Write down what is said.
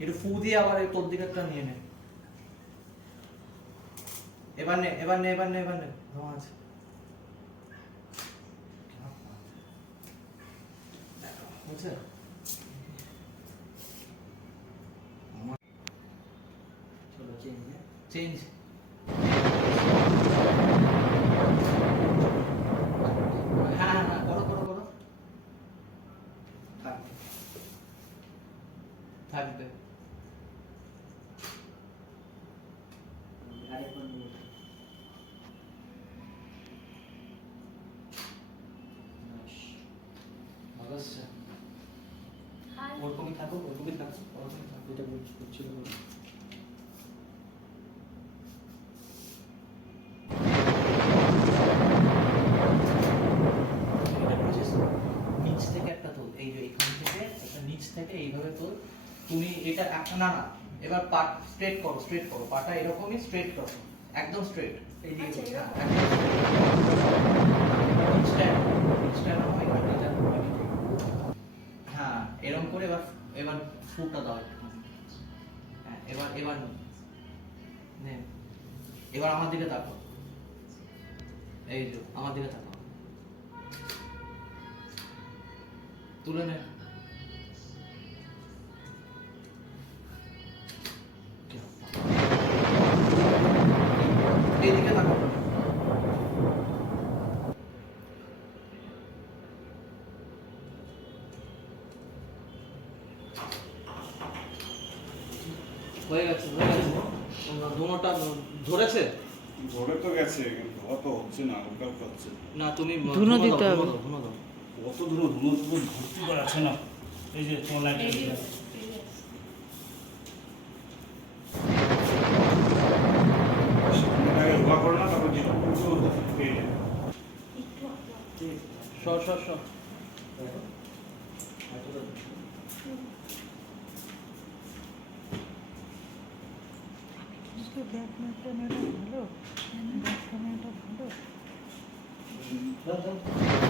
একটু ফু দিয়ে আবার তোর দিকেরটা নিয়ে নে। এবার নে ধোঁয়া আছে। বুঝছে? চলো চেঞ্জ। চেঞ্জ। হ্যাঁ করো। থাকবে। আরেকবার নিয়ে ভালো আসছে। হাই ওরকমই থাকো। এটা বুঝছিল বলে। নিচ থেকে একটা তোল, এই যে এখান থেকে একটা নিচ থেকে এইভাবে তোল। তুমি এটা একটা না এবার পা স্ট্রেট করো পাটা এরকমই স্ট্রেট করো, একদম স্ট্রেট। এই দিকে আচ্ছা, হ্যাঁ, এরকম? একদম নিচটা নাও, এটা হ্যাঁ এরকম করে এবার ফুটটা দাও একটুখানি। হ্যাঁ এবার নে। এবার আমার দিকে তাকাও, এই যে আমার দিকে তাকাও, তুলে নে। এইদিকে তাকাও। হয়ে গেছে দোনোটা ধরেছে। ধরে তো গেছে কিন্তু অত হচ্ছে না, হালকা হচ্ছে। না তুমি ধুনো দিতে হবে। ধুনো দাও। কত ধুনো ভর্তি করে আছে না, এই যে তোমার লাইট রোগা করে না, তারপর যেটা পেয়ে যাবে। সর ব্যাক ক্যামেরাটা ভালো, ব্যাক ক্যামেরাটা ভালো। দাও